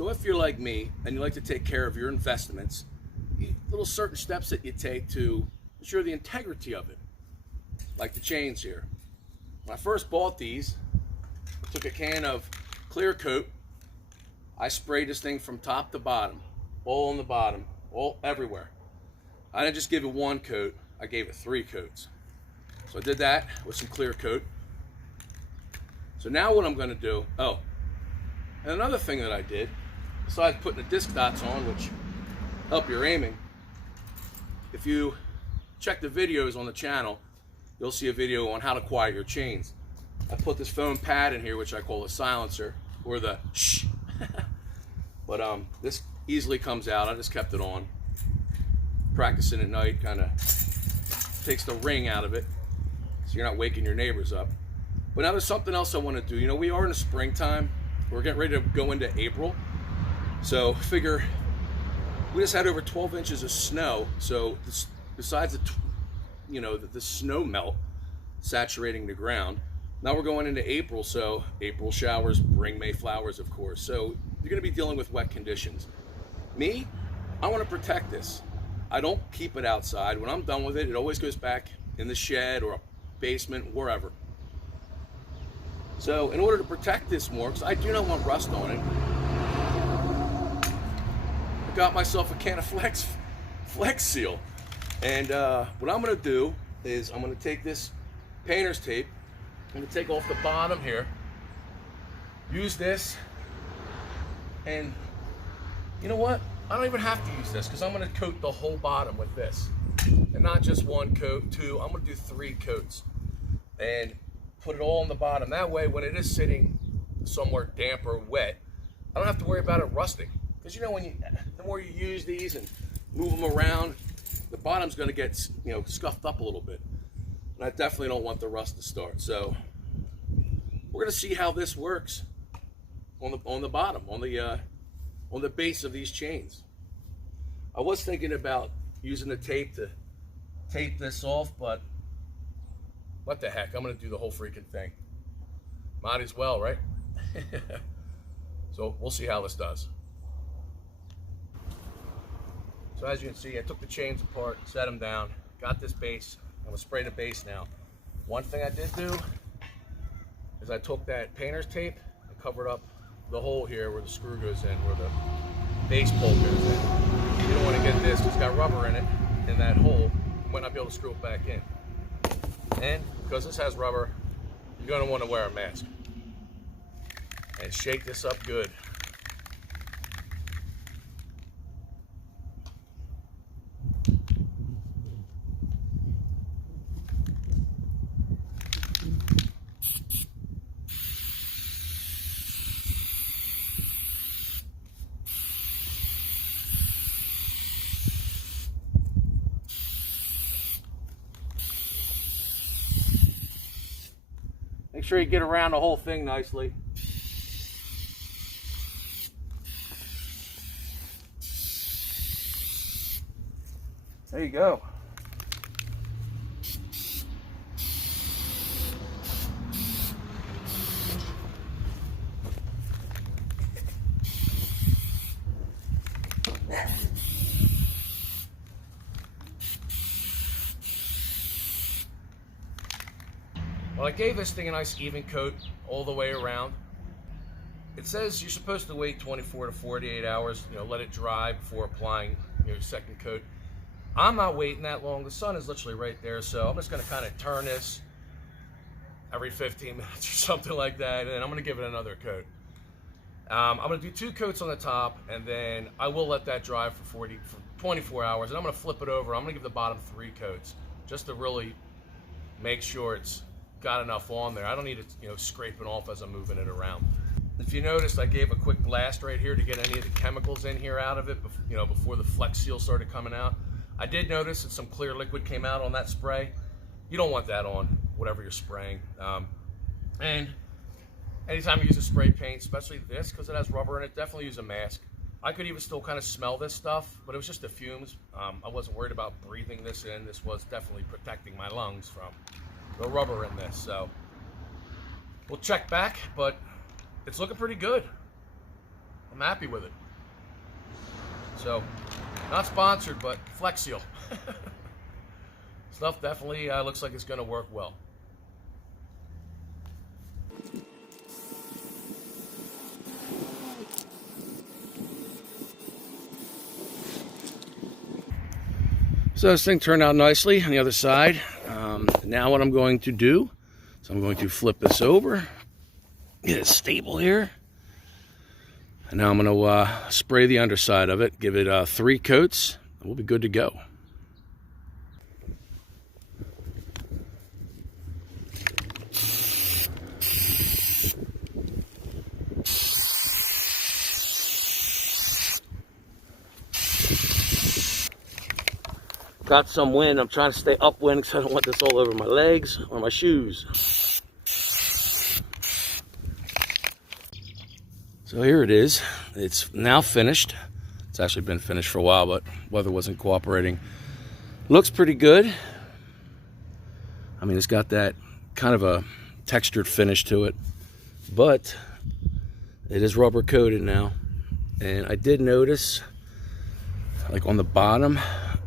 So if you're like me and you like to take care of your investments, little certain steps that you take to ensure the integrity of it, like the chains here. When I first bought these, I took a can of clear coat. I sprayed this thing from top to bottom, all on the bottom, all everywhere. I didn't just give it one coat, I gave it 3 coats. So I did that with some clear coat. So now what I'm gonna do, and another thing that I did, besides putting the disc dots on, which help your aiming, if you check the videos on the channel, you'll see a video on how to quiet your chains. I put this foam pad in here, which I call a silencer, or the shh. But this easily comes out. I just kept it on. Practicing at night kind of takes the ring out of it, so you're not waking your neighbors up. But now there's something else I want to do. You know, we are in the springtime. We're getting ready to go into April. So figure we just had over 12 inches of snow. So this, besides the snow melt saturating the ground, now we're going into April. So April showers bring May flowers, of course. So you're going to be dealing with wet conditions. Me, I want to protect this. I don't keep it outside. When I'm done with it, it always goes back in the shed or a basement, wherever. So in order to protect this more, because I do not want rust on it, I got myself a can of Flex Seal. And what I'm going to do is I'm going to take this painter's tape. I'm going to take off the bottom here, use this, and you know what? I don't even have to use this because I'm going to coat the whole bottom with this. And not just one coat, 2. I'm going to do 3 coats. And put it all on the bottom. That way, when it is sitting somewhere damp or wet, I don't have to worry about it rusting. Because you know, the more you use these and move them around, the bottom's going to get scuffed up a little bit. And I definitely don't want the rust to start. So we're going to see how this works on the bottom, on the base of these chains. I was thinking about using the tape to tape this off, but what the heck, I'm gonna do the whole freaking thing. Might as well, right? So we'll see how this does. So as you can see, I took the chains apart, set them down, got this base. I'm gonna spray the base now. One thing I did do is I took that painter's tape and covered up the hole here where the screw goes in, where the base bolt goes in. You don't want to get this, it's got rubber in it, in that hole. You might not be able to screw it back in. And because this has rubber, you're going to want to wear a mask. And shake this up good. Make sure you get around the whole thing nicely. There you go. Well, I gave this thing a nice even coat all the way around. It says you're supposed to wait 24 to 48 hours, let it dry before applying your second coat. I'm not waiting that long. The sun is literally right there, so I'm just going to kind of turn this every 15 minutes or something like that, and then I'm going to give it another coat. I'm going to do 2 coats on the top, and then I will let that dry for 24 hours, and I'm going to flip it over. I'm going to give the bottom 3 coats just to really make sure it's got enough on there. I don't need it, scraping off as I'm moving it around. If you noticed, I gave a quick blast right here to get any of the chemicals in here out of it, before the Flex Seal started coming out. I did notice that some clear liquid came out on that spray. You don't want that on whatever you're spraying. And anytime you use a spray paint, especially this, because it has rubber in it, definitely use a mask. I could even still kind of smell this stuff, but it was just the fumes. I wasn't worried about breathing this in. This was definitely protecting my lungs from the rubber in this. So we'll check back, but it's looking pretty good. I'm happy with it. So, not sponsored, but Flex Seal. Stuff definitely looks like it's going to work well. So this thing turned out nicely on the other side. Now what I'm going to do is I'm going to flip this over, get it stable here. And now I'm going to spray the underside of it, give it 3 coats, and we'll be good to go. Got some wind. I'm trying to stay upwind because I don't want this all over my legs or my shoes. So here it is. It's now finished. It's actually been finished for a while, but weather wasn't cooperating. Looks pretty good. I mean, it's got that kind of a textured finish to it, but it is rubber coated now. And I did notice, like on the bottom,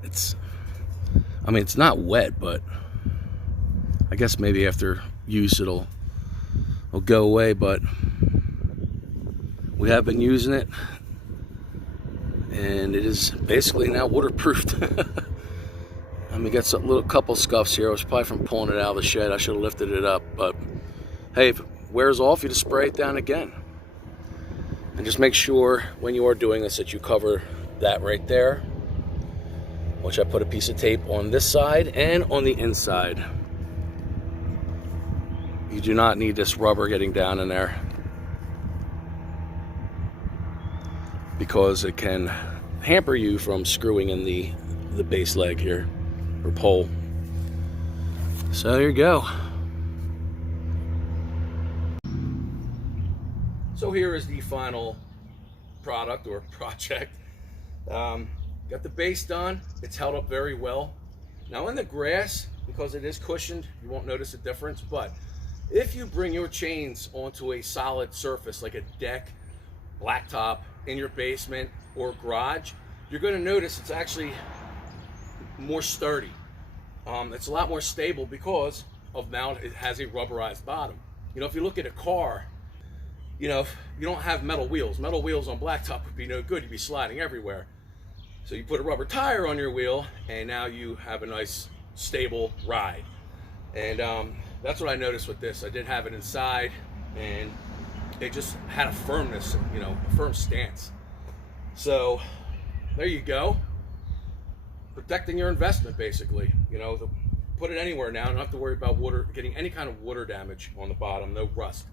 it's not wet, but I guess maybe after use it'll go away, but we have been using it and it is basically now waterproofed. I mean, got some little couple scuffs here. It was probably from pulling it out of the shed. I should have lifted it up, but hey, if it wears off, you just spray it down again. And just make sure when you are doing this that you cover that right there, which I put a piece of tape on this side and on the inside. You do not need this rubber getting down in there because it can hamper you from screwing in the base leg here, or pole. So there you go. So here is the final product or project. Got the base done. It's held up very well. Now in the grass, because it is cushioned, you won't notice a difference, but if you bring your chains onto a solid surface like a deck, blacktop, in your basement or garage, you're going to notice it's actually more sturdy. It's a lot more stable because of now it has a rubberized bottom. You know, if you look at a car, you know, if you don't have metal wheels on blacktop would be no good. You'd be sliding everywhere. So you put a rubber tire on your wheel and now you have a nice stable ride. And that's what I noticed with this. I did have it inside and it just had a firmness, you know, a firm stance. So there you go. Protecting your investment, basically. You know, put it anywhere now. Don't have to worry about water, getting any kind of water damage on the bottom, no rust.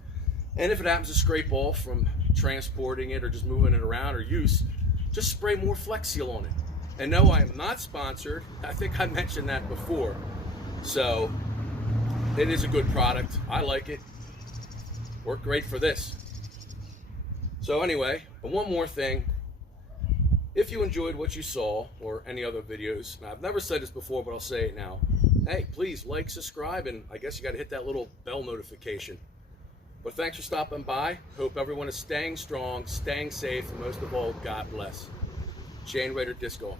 And if it happens to scrape off from transporting it or just moving it around or use, just spray more Flex Seal on it. And no, I am not sponsored. I think I mentioned that before. So it is a good product. I like it. Worked great for this. So anyway, and one more thing. If you enjoyed what you saw or any other videos, and I've never said this before, but I'll say it now. Hey, please like, subscribe, and I guess you got to hit that little bell notification. But thanks for stopping by. Hope everyone is staying strong, staying safe, and most of all, God bless. Shane Rader Disc Golf.